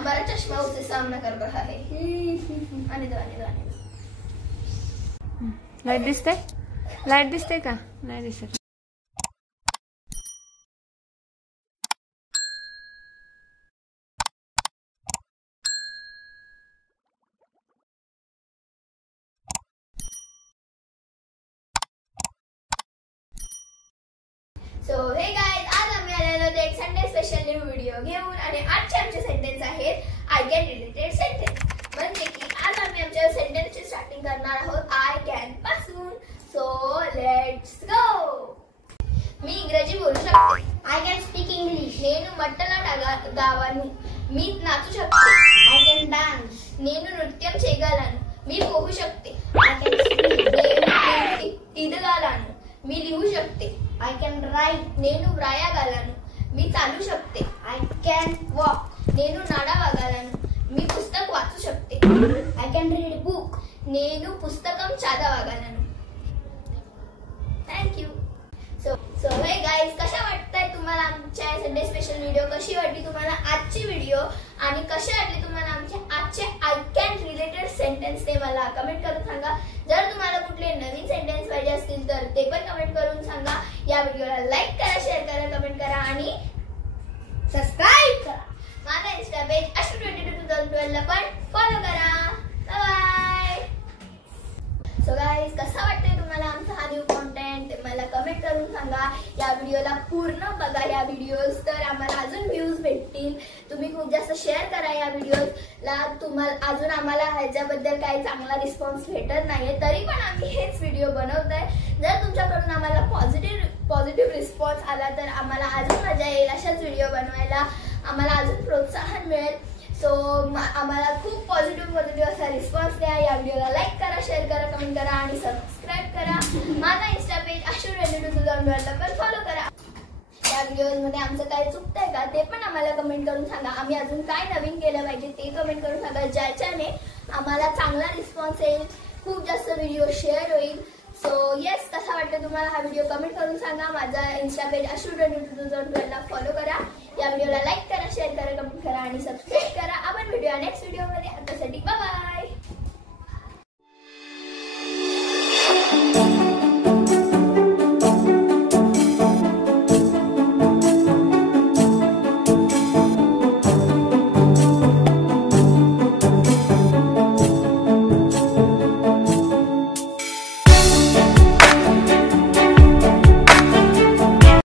हमारा चश्मा उससे सामना कर रहा है। आने दो आने दो आने दो। लाइट दिसते? लाइट दिसते का? नाही दिसत। सो हे गाइस, आज आम्ही आलेलो आहोत एक संडे स्पेशल न्यू व्हिडिओ घेऊन आणि आजचे आमचे सेंटेन्स आहेत आय कॅन रिलेटेड सेंटेन्स. म्हणजे की आज आम्ही आमच्या सेंटेन्सची स्टार्टिंग करणार आहोत आय कॅन पासून. So let's go. मी इंग्रजी बोलू शकते. I can speak English. నేను మాట్లాడగలను. मी नाचू शकते. I can dance. నేను నృత్యం చేయగలను. मी पोहू शकते. I can swim. నేను ఈదగలను. मी लिहू शकते. I can write. నేను వ్రాయగలను. मी चालू शकते. I can walk. నేను నడవగలను. मी पुस्तक वाचू शकते. I can read book. నేను పుస్తకం చదవగలను. थँक्यू. सो हे गाइस, कशा वाटताय तुम्हाला आमच्या संडे स्पेशल व्हिडिओ? कशी वाटली तुम्हाला आजची व्हिडिओ आणि कशी वाटली तुम्हाला आमचे आजचे आय कॅन रिलेटेड सेंटेन्स ते मला कमेंट करून सांगा. जर तुम्हाला कुठले नवीन सेंटेन्स पाहिजे असतील तर ते पण कमेंट करून सांगा. या व्हिडिओला लाईक करा, शेअर करा, कमेंट करा आणि सबस्क्राइब करा. माझा इंस्टा पेज ashu222012 ला पण फॉलो करा. बाय. सो गाइस, कसा वाटतंय तुम्हाला आमचा हा न्यू कंटेंट ते मला कमेंट करून सांगा. या व्हिडिओला पूर्ण बघा या व्हिडिओज, तर आम्हाला अजून व्ह्यूज भेटतील. तुम्ही खूप जास्त शेअर करा या व्हिडिओला. तुम्हाला अजून आम्हाला ह्याच्याबद्दल काही चांगला रिस्पॉन्स भेटत नाहीये, तरी पण आम्ही हेच व्हिडिओ बनवतोय. जर तुमच्याकडून आम्हाला पॉझिटिव्ह रिस्पॉन्स आला तर आम्हाला अजून मजा येईल अशाच व्हिडिओ बनवायला. आम्हाला अजून प्रोत्साहन मिळेल. सो आम्हाला खूप पॉझिटिव्ह असा रिस्पॉन्स द्या. या व्हिडिओला लाईक करा, शेअर करा, कमेंट करा आणि सबस्क्राइब करा. माझा इंस्टा पेज ashu222012 ला पण फॉलो करा. या व्हिडिओमध्ये आमचं काय चुकतंय का ते पण आम्हाला कमेंट करून सांगा. आम्ही अजून काय नवीन केलं पाहिजे ते कमेंट करून सांगा, ज्याच्याने आम्हाला चांगला रिस्पॉन्स येईल, खूप जास्त व्हिडिओ शेअर होईल. सो येस, कसा वाटतं तुम्हाला हा व्हिडिओ कमेंट करून सांगा. माझा इंस्टा पेज ashu222012 ला फॉलो करा. या व्हिडिओला लाईक करा, शेअर करा, कमेंट करा आणि सबस्क्राइब